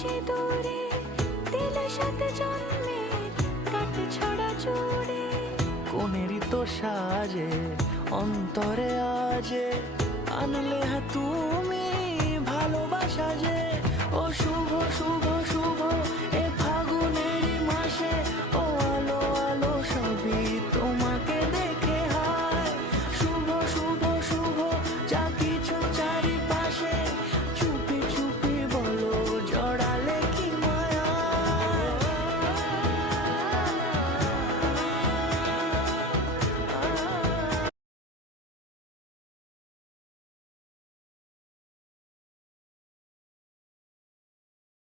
সিঁদুরে দিলে সাথে জন্মের কাট ছড়া জুড়ে। কোনেরই তো সাজে অন্তরে আজে আনলে তুমি ভালোবাসা যে। ও শুভ শুভ শুভ